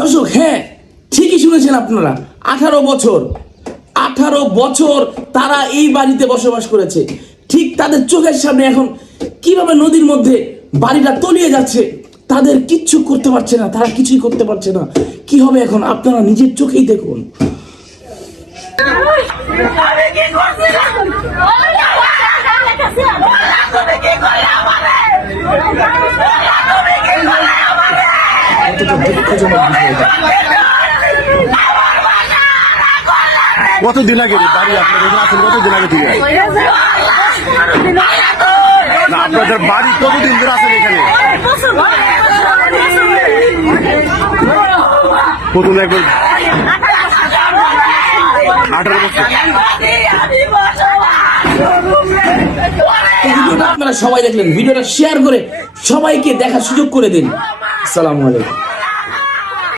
দর্শক, হ্যাঁ ঠিকই শুনেছেন আপনারা, 18 বছর তারা এই বাড়িতে বসবাস করেছে। ঠিক তাদের চোখের সামনে এখন কিভাবে নদীর মধ্যে বাড়িটা তলিয়ে যাচ্ছে, তাদের কিচ্ছু করতে পারছে না, তারা কিছুই করতে পারছে না। কি হবে এখন আপনারা নিজের চোখেই দেখুন। কতদিন আগে বাড়ি আপনাদের আছেন? কতদিন আগে থেকে না আপনাদের বাড়ি কতদিন ধরে আছেন এখানে? প্রথম একবার 18 বছর। ভিডিওটা আপনারা সবাই দেখলেন, ভিডিওটা শেয়ার করে সবাইকে দেখার সুযোগ করে দিন। আসসালামু আলাইকুম।